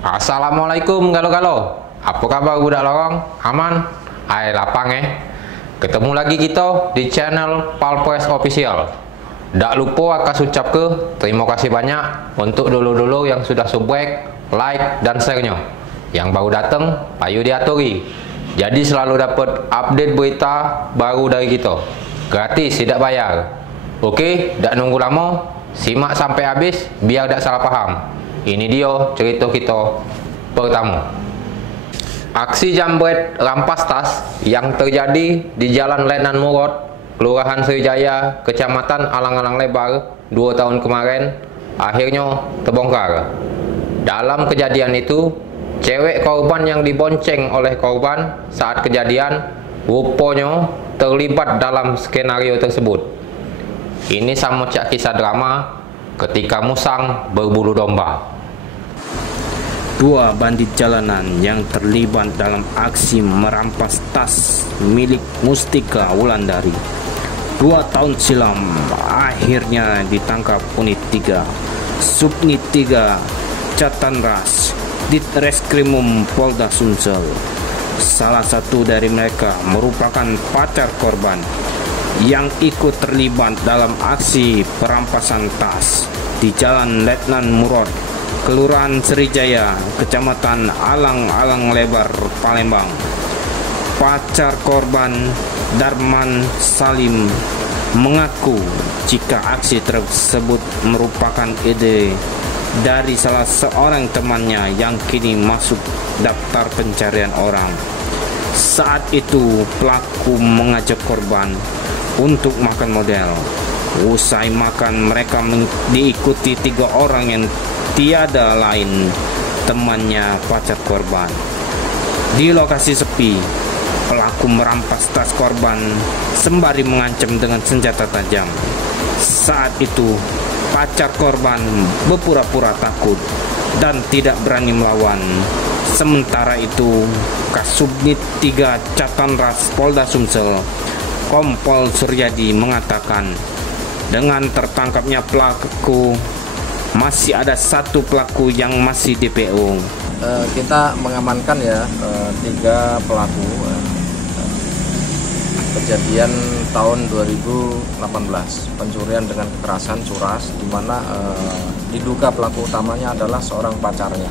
Assalamualaikum galo-galo. Apa kabar budak lorong? Aman? Hai lapang Ketemu lagi kita di channel Palpres Official. Tak lupa akan ucap ke terima kasih banyak untuk dulu-dulu yang sudah subscribe, like dan share-nya. Yang baru datang, ayo diaturi. Jadi selalu dapat update berita baru dari kita. Gratis, tidak bayar. Oke, tak nunggu lama, simak sampai habis biar tak salah paham. Ini dia cerita kita pertama. Aksi jambret rampas tas yang terjadi di Jalan Letnan Murad, Kelurahan Sriwijaya, Kecamatan Alang-Alang Lebar 2 tahun kemarin akhirnya terbongkar. Dalam kejadian itu, cewek korban yang dibonceng oleh korban saat kejadian rupanya terlibat dalam skenario tersebut. Ini sama cak kisah drama ketika musang berbulu domba. Dua bandit jalanan yang terlibat dalam aksi merampas tas milik Mustika Wulandari 2 tahun silam akhirnya ditangkap unit 3 Subnit 3 Catanras Ditreskrimum Polda Sumsel. Salah satu dari mereka merupakan pacar korban yang ikut terlibat dalam aksi perampasan tas di Jalan Letnan Murad, Kelurahan Sriwijaya, Kecamatan Alang-Alang Lebar, Palembang. Pacar korban, Darman Salim, mengaku jika aksi tersebut merupakan ide dari salah seorang temannya yang kini masuk daftar pencarian orang. Saat itu pelaku mengajak korban untuk makan model. Usai makan, mereka diikuti 3 orang yang tiada lain temannya pacar korban. Di lokasi sepi, pelaku merampas tas korban sembari mengancam dengan senjata tajam. Saat itu pacar korban berpura-pura takut dan tidak berani melawan. Sementara itu, Kasubnit 3 Catanras Polda Sumsel, Kompol Suryadi mengatakan, dengan tertangkapnya pelaku, masih ada 1 pelaku yang masih DPO. Kita mengamankan 3 pelaku kejadian tahun 2018, pencurian dengan kekerasan curas, di mana diduga pelaku utamanya adalah seorang pacarnya.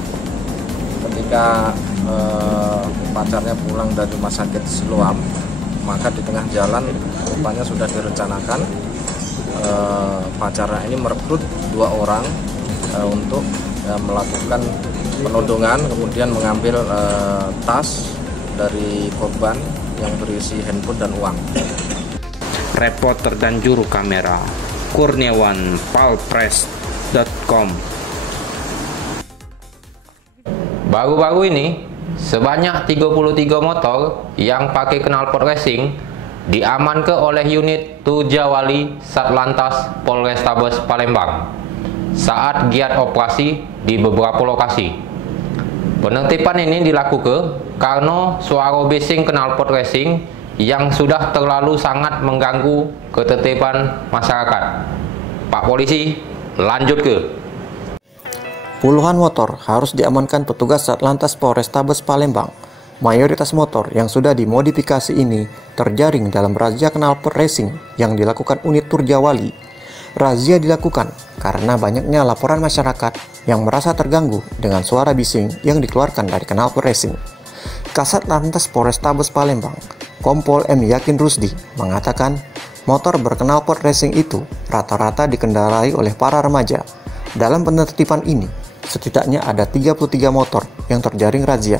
Ketika pacarnya pulang dari rumah sakit Siloam, maka di tengah jalan rupanya sudah direncanakan pacarnya ini merekrut 2 orang untuk melakukan penodongan, kemudian mengambil tas dari korban yang berisi handphone dan uang. Reporter dan juru kamera Kurniawan, palpres.com. Baru-baru ini sebanyak 33 motor yang pakai knalpot racing diamankan oleh unit Turjawali Satlantas Polrestabes Palembang saat giat operasi di beberapa lokasi. Penertiban ini dilakukan karena suara bising knalpot racing yang sudah terlalu sangat mengganggu ketertiban masyarakat. Pak Polisi, lanjut ke. Puluhan motor harus diamankan petugas Satlantas Polrestabes Palembang. Mayoritas motor yang sudah dimodifikasi ini terjaring dalam razia knalpot racing yang dilakukan unit Turjawali. Razia dilakukan karena banyaknya laporan masyarakat yang merasa terganggu dengan suara bising yang dikeluarkan dari knalpot racing. Kasat Lantas Polrestabes Palembang, Kompol M. Yakin Rusdi, mengatakan motor berknalpot racing itu rata-rata dikendarai oleh para remaja. Dalam penertiban ini, setidaknya ada 33 motor yang terjaring razia.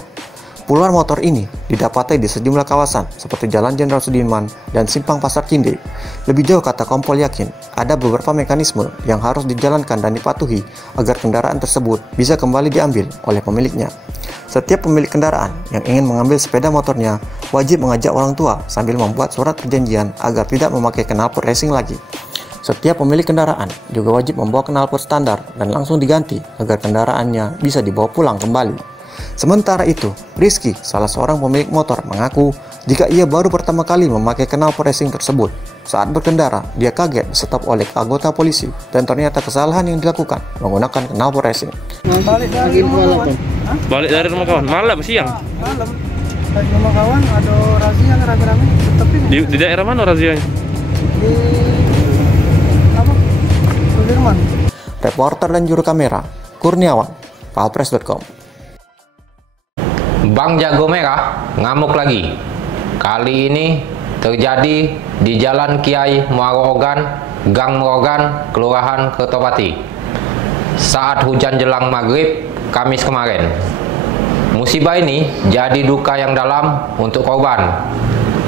Puluhan motor ini didapati di sejumlah kawasan seperti Jalan Jenderal Sudirman dan Simpang Pasar Kinde. Lebih jauh, kata Kompol Yakin, ada beberapa mekanisme yang harus dijalankan dan dipatuhi agar kendaraan tersebut bisa kembali diambil oleh pemiliknya. Setiap pemilik kendaraan yang ingin mengambil sepeda motornya wajib mengajak orang tua sambil membuat surat perjanjian agar tidak memakai knalpot racing lagi. Setiap pemilik kendaraan juga wajib membawa knalpot standar dan langsung diganti agar kendaraannya bisa dibawa pulang kembali. Sementara itu, Rizky, salah seorang pemilik motor, mengaku jika ia baru pertama kali memakai knalpot racing tersebut. Saat berkendara, dia kaget disetop oleh anggota polisi dan ternyata kesalahan yang dilakukan menggunakan knalpot racing. Balik dari rumah kawan. Balik dari rumah kawan, malam siang. Malam. Dari rumah kawan ada razia rame-rame. Di daerah mana razianya? Di apa? Sudirman. Reporter dan juru kamera, Kurniawan, palpres.com. Bang Jago Merah ngamuk lagi. Kali ini terjadi di Jalan Kiai Muarogan, Gang Merogan, Kelurahan Kertopati. Saat hujan jelang maghrib Kamis kemarin. Musibah ini jadi duka yang dalam untuk korban.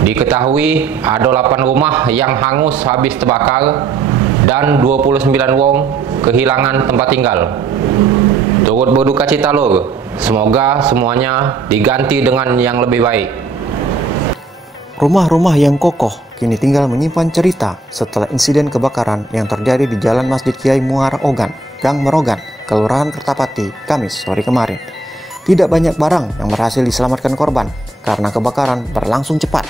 Diketahui ada 8 rumah yang hangus habis terbakar dan 29 wong kehilangan tempat tinggal. Turut berduka cita lur. Semoga semuanya diganti dengan yang lebih baik. Rumah-rumah yang kokoh kini tinggal menyimpan cerita setelah insiden kebakaran yang terjadi di Jalan Masjid Kiai Muarogan, Gang Merogan, Kelurahan Kertapati, Kamis sore kemarin. Tidak banyak barang yang berhasil diselamatkan korban karena kebakaran berlangsung cepat.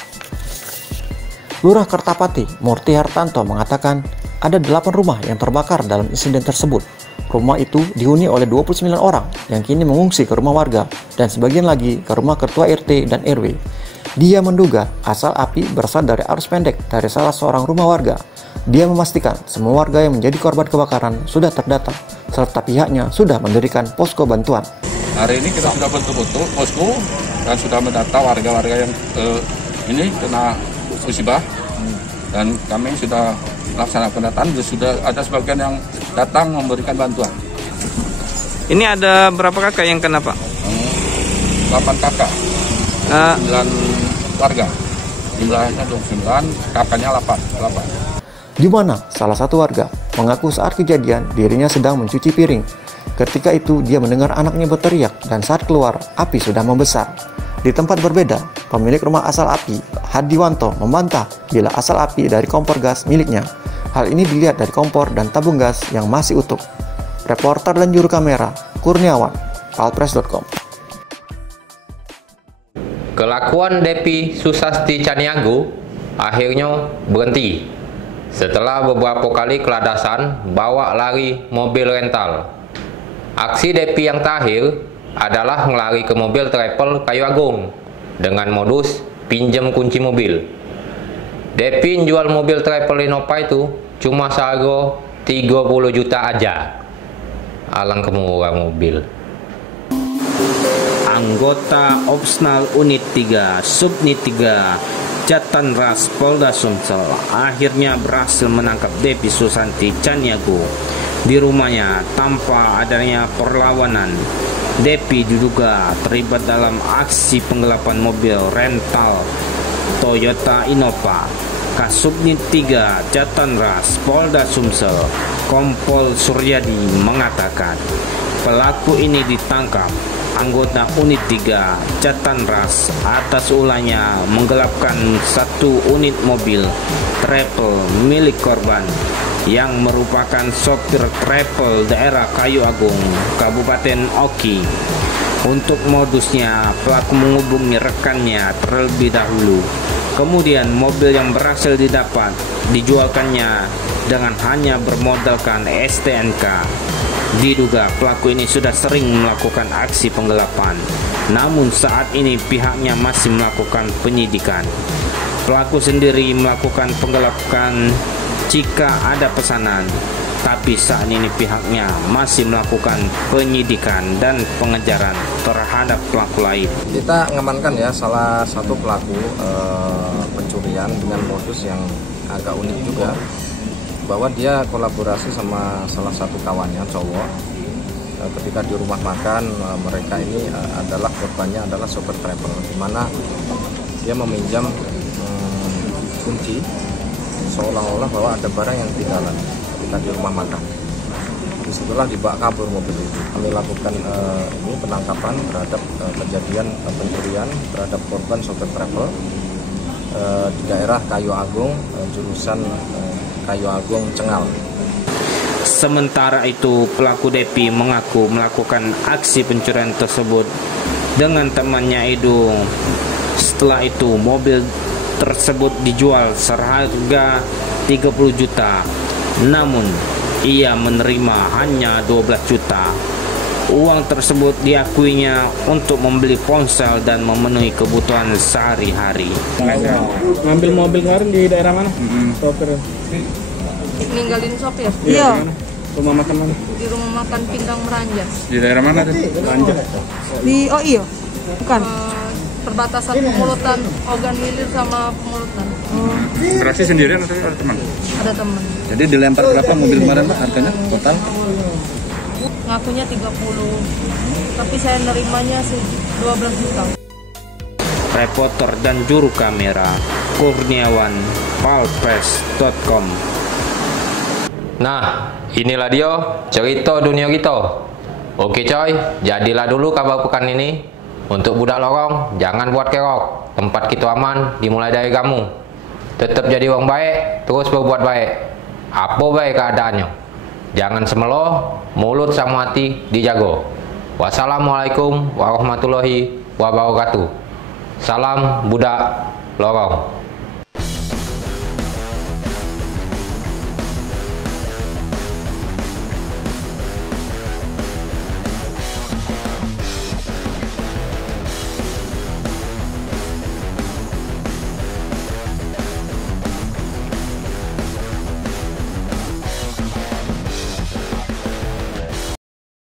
Lurah Kertapati, Murti Hartanto, mengatakan ada 8 rumah yang terbakar dalam insiden tersebut. Rumah itu dihuni oleh 29 orang yang kini mengungsi ke rumah warga dan sebagian lagi ke rumah ketua RT dan RW. Dia menduga asal api berasal dari arus pendek dari salah seorang rumah warga. Dia memastikan semua warga yang menjadi korban kebakaran sudah terdata, serta pihaknya sudah mendirikan posko bantuan. Hari ini kita sudah bentuk-bentuk posko dan sudah mendata warga-warga yang ini kena musibah, dan kami sudah melaksanakan pendataan. Sudah ada sebagian yang datang memberikan bantuan. Ini ada berapa kakak yang kena, Pak? 8 kakak, 9 warga. Jumlahnya 29, kakaknya 8. Di mana salah satu warga mengaku saat kejadian dirinya sedang mencuci piring. Ketika itu dia mendengar anaknya berteriak dan saat keluar api sudah membesar. Di tempat berbeda, pemilik rumah asal api, Hadiwanto, membantah bila asal api dari kompor gas miliknya. Hal ini dilihat dari kompor dan tabung gas yang masih utuh. Reporter dan juru kamera, Kurniawan, palpres.com. Kelakuan Depi Susasti Caniago akhirnya berhenti setelah beberapa kali keladasan bawa lari mobil rental. Aksi Depi yang terakhir adalah melari ke mobil travel Kayu Agung dengan modus pinjam kunci mobil. Depi jual mobil travel Innova itu cuma seharga 30 juta aja. Alang kemurah mobil. Anggota Opsnal Unit 3 Subnit 3 Jatanras Polda Sumsel akhirnya berhasil menangkap Depi Susanti Caniago di rumahnya tanpa adanya perlawanan. Depi diduga terlibat dalam aksi penggelapan mobil rental Toyota Innova. Kasubnit 3 Jatanras Polda Sumsel Kompol Suryadi mengatakan pelaku ini ditangkap anggota unit 3 Jatanras atas ulahnya menggelapkan satu unit mobil travel milik korban yang merupakan sopir travel daerah Kayu Agung, Kabupaten Oki. Untuk modusnya, pelaku menghubungi rekannya terlebih dahulu. Kemudian mobil yang berhasil didapat dijualkannya dengan hanya bermodalkan STNK. Diduga pelaku ini sudah sering melakukan aksi penggelapan. Namun saat ini pihaknya masih melakukan penyidikan. Pelaku sendiri melakukan penggelapan jika ada pesanan, tapi saat ini pihaknya masih melakukan penyidikan dan pengejaran terhadap pelaku lain. Kita mengamankan ya salah satu pelaku pencurian dengan modus yang agak unik juga, bahwa dia kolaborasi sama salah satu kawannya cowok. Ketika di rumah makan, mereka ini adalah korbannya adalah sopir travel, di mana dia meminjam kunci seolah-olah bahwa ada barang yang ketinggalan ketika di rumah makan. Disitulah dibawa kabur mobil itu. Kami lakukan ini penangkapan terhadap kejadian pencurian terhadap korban sopir travel di daerah Kayu Agung, jurusan Kayu Agung Cengal. Sementara itu pelaku Depi mengaku melakukan aksi pencurian tersebut dengan temannya Idung. Setelah itu mobil tersebut dijual seharga 30 juta. Namun ia menerima hanya 12 juta. Uang tersebut diakuinya untuk membeli ponsel dan memenuhi kebutuhan sehari-hari. Ngambil mobil kemarin di daerah mana? Sopir. Ninggalin sopir. Iya. Rumah makan mana? Di rumah makan Pindang Meranjas. Di daerah mana tuh? Meranjas. Di iya. Bukan. Perbatasan Pemulutan, Ogan Hilir sama Pemulutan. Beraksi sendirian atau ada teman? Ada teman. Jadi dilempar berapa mobil kemarin Pak harganya total? Ngakunya 30. Tapi saya nerimanya sih 12 juta. Reporter dan juru kamera Kurniawan, palpres.com. Nah, inilah dia cerita dunia kita. Oke coy, jadilah dulu kabar pekan ini. Untuk budak lorong, jangan buat kerok. Tempat kita aman, dimulai dari kamu. Tetap jadi orang baik, terus berbuat baik. Apa baik keadaannya. Jangan semelo, mulut sama hati dijaga. Wassalamualaikum warahmatullahi wabarakatuh. Salam budak lorong.